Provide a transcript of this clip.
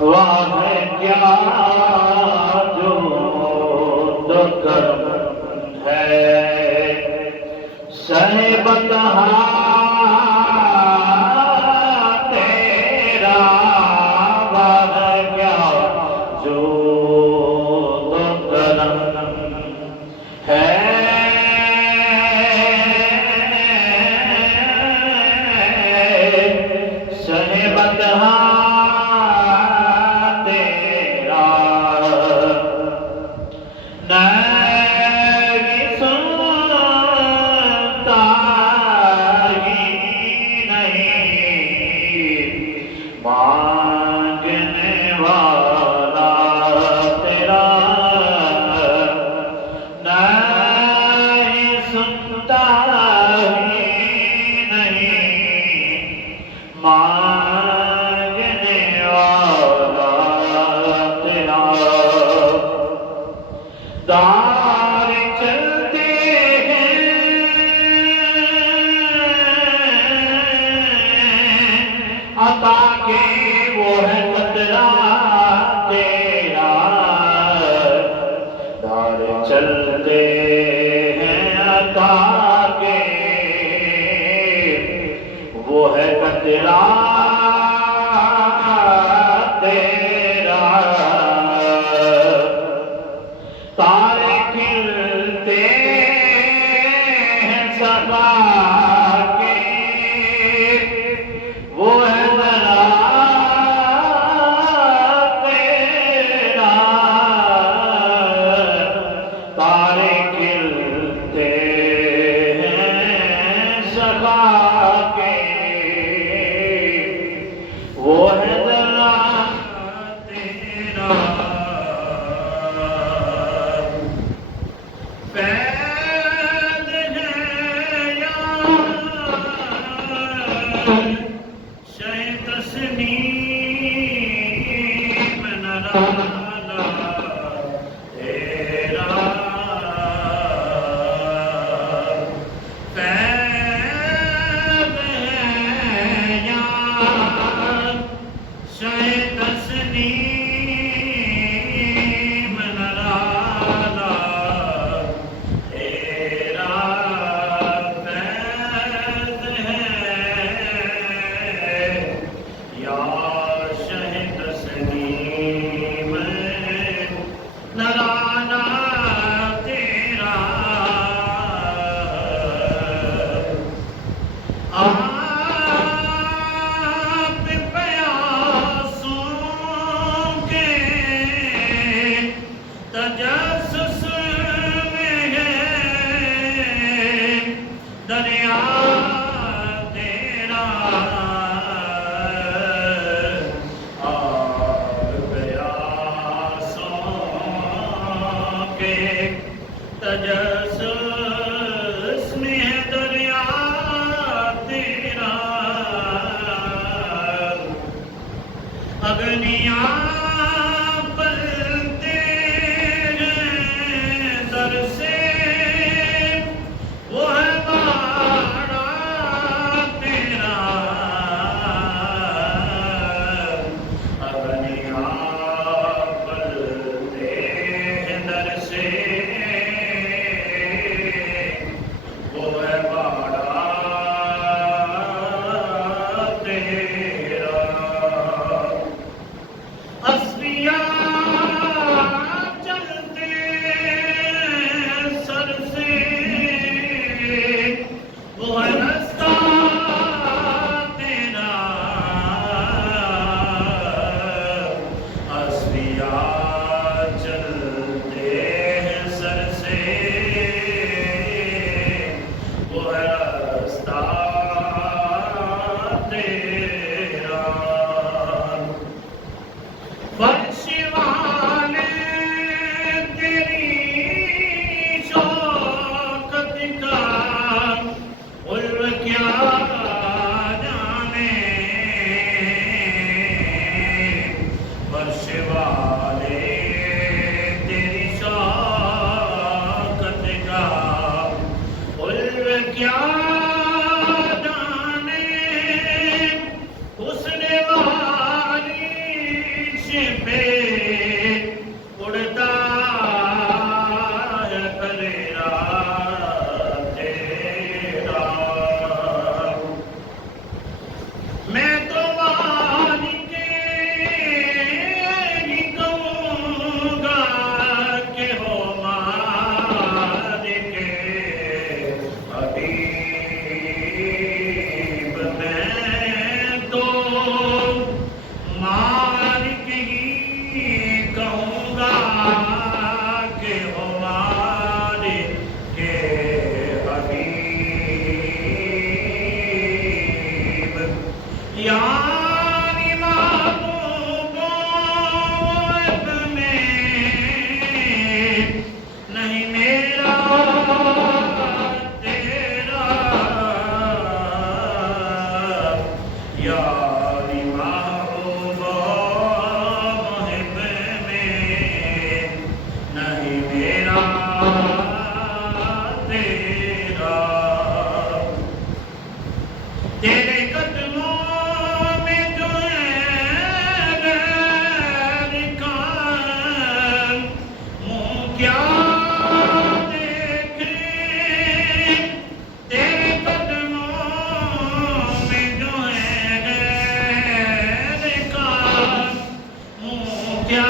वाह क्या जो करम है सहबत तेरा। वाह क्या जो करम है सहबत तेरा। नहीं सुनता ही नहीं मांगने वाला तेरा। नहीं सुनता ही नहीं मांगने वाला तेरा। दार चलते हैं अता के वो है कतरा तेरा। दार चलते हैं अता के वो है कतरा तेरा। तारे खिलते हैं सदा के वो है जरा तेरा। तारे खिलते हैं सदा के वो है जरा तेरा। फैज़ है यार शह तस्नीम नराला तेरा। फैज़ है यार शह तस्नीम नराला तेरा। फैज़ है या शह तस्नीम नराना तेरा। आप प्यासों के तजस्सुस में है दरिया तेरा। आप प्यासों के तजस्सुस में है दरिया तेरा। अग्नियां पलते हैं सर से वो है बाड़ा तेरा। अग्नियां पलते हैं दर से वो है बाड़ा तेरा। अस्फिया चलते सर से वो है रास्ता तेरा। अस्फिया चलते हैं सर से वो है रास्ता तेरा। फर्श वाले तेरी शौकत का उल्व क्या जाने। फर्श वाले तेरी शौकत का उल्व क्या जाने। हुस्न वाली पे उड़ता है कलेरा तेरा। मैं तो मालिक ही कहूँगा कि हो मालिक हबीब। मैं तो मालिक ही कहूँगा कि हो मालिक हबीब। यानी महबूब में नहीं मेरा तेरा। यानी महबूब में नहीं मेरा तेरा। तेरे कदमों में जो है गैर का मुँह क्या देखे। तेरे कदमों में जो है गैर का मुँह क्या